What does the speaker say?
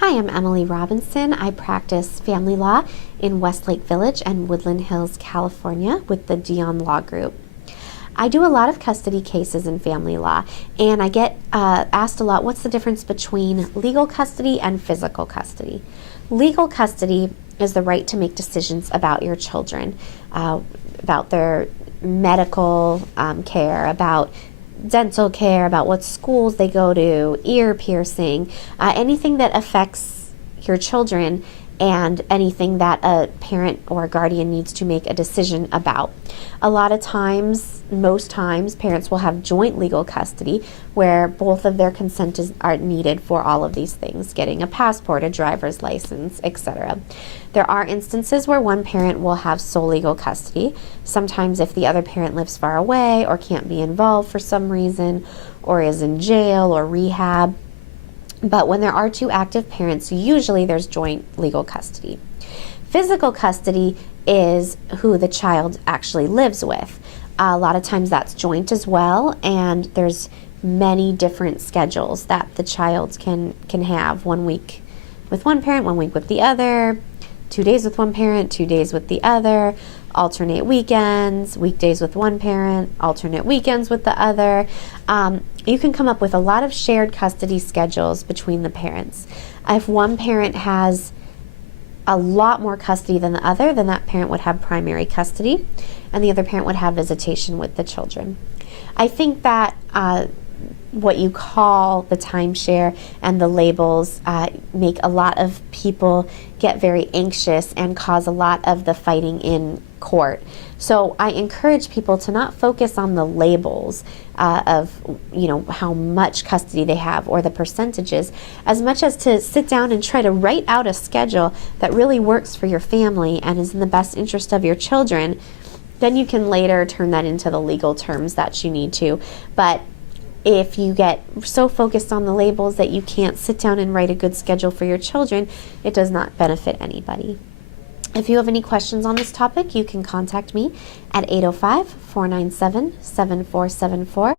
Hi, I'm Emily Robinson. I practice family law in Westlake Village and Woodland Hills, California with the Dion Law Group. I do a lot of custody cases in family law, and I get asked a lot, what's the difference between legal custody and physical custody? Legal custody is the right to make decisions about your children, about their medical care, about dental care, about what schools they go to, ear piercing, anything that affects your children and anything that a parent or a guardian needs to make a decision about. A lot of times, most times, parents will have joint legal custody where both of their consent are needed for all of these things, getting a passport, a driver's license, etc. There are instances where one parent will have sole legal custody. Sometimes if the other parent lives far away or can't be involved for some reason or is in jail or rehab. But when there are two active parents, usually there's joint legal custody. Physical custody is who the child actually lives with. A lot of times that's joint as well, and there's many different schedules that the child can have. 1 week with one parent, 1 week with the other, 2 days with one parent, 2 days with the other, alternate weekends, weekdays with one parent, alternate weekends with the other. You can come up with a lot of shared custody schedules between the parents. If one parent has a lot more custody than the other, then that parent would have primary custody and the other parent would have visitation with the children. I think that what you call the timeshare and the labels make a lot of people get very anxious and cause a lot of the fighting in court. So I encourage people to not focus on the labels of how much custody they have or the percentages, as much as to sit down and try to write out a schedule that really works for your family and is in the best interest of your children. Then you can later turn that into the legal terms that you need to. But if you get so focused on the labels that you can't sit down and write a good schedule for your children, it does not benefit anybody. If you have any questions on this topic, you can contact me at 805-497-7474.